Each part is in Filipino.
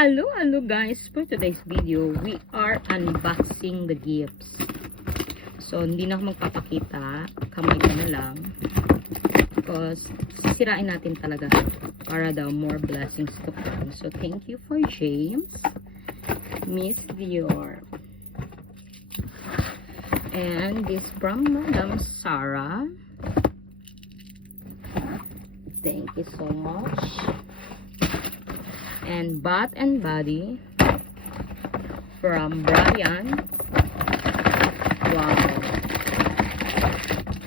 Hello guys, for today's video we are unboxing the gifts. So hindi na ako magpapakita, kamay ko na lang because sirain natin talaga para daw more blessings to come. So thank you for James, Miss Dior, and this from Madam Sarah. Thank you so much. And Bath and Body from Brian. Wow,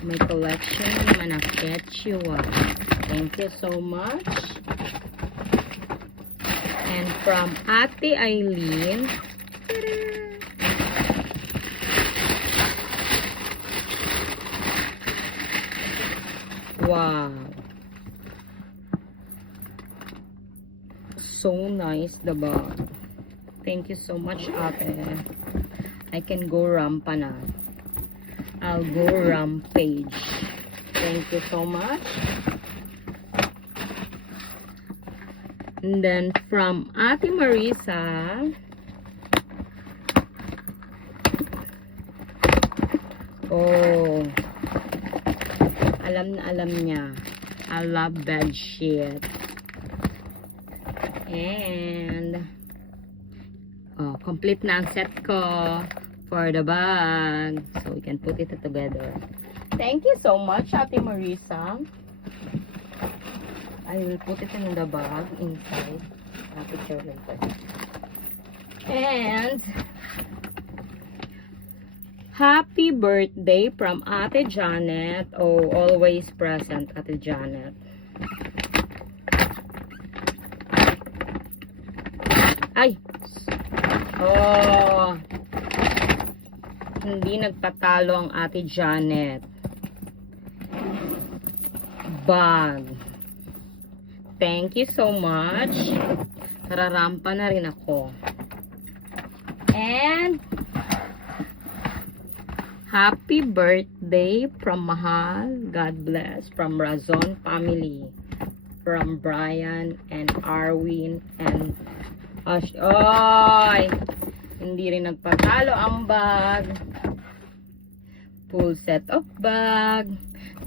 may collection naman ng Quechua. Thank you so much. And from Ate Eileen, wow, so nice the bag. Thank you so much, ate. I can go rampa na. I'll go rampage. Thank you so much. And then from Ate Marisa, oh, alam na alam niya. I love bed sheet. And complete na ang set ko for the bag, so we can put it together. Thank you so much, Ate Marisa. I will put it in the bag inside. Picture later. And happy birthday from Ate Janet. Oh, always present, Ate Janet. Ay! Oh! Hindi nagpatalo ang Ate Janet. Bag. Thank you so much. Nararampa na rin ako. And happy birthday from Mahal. God bless. From Razon family. From Brian and Arwin and Oy! Hindi rin nagpatalo ang bag. Full set of bag.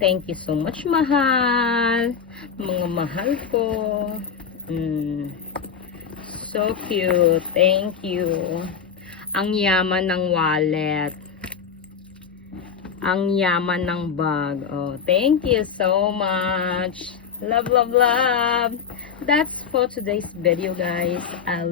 Thank you so much, mahal. Mga mahal ko. So cute. Thank you. Ang yaman ng wallet. Ang yaman ng bag. Oh, thank you so much. Love, love, love. That's for today's video, guys. I love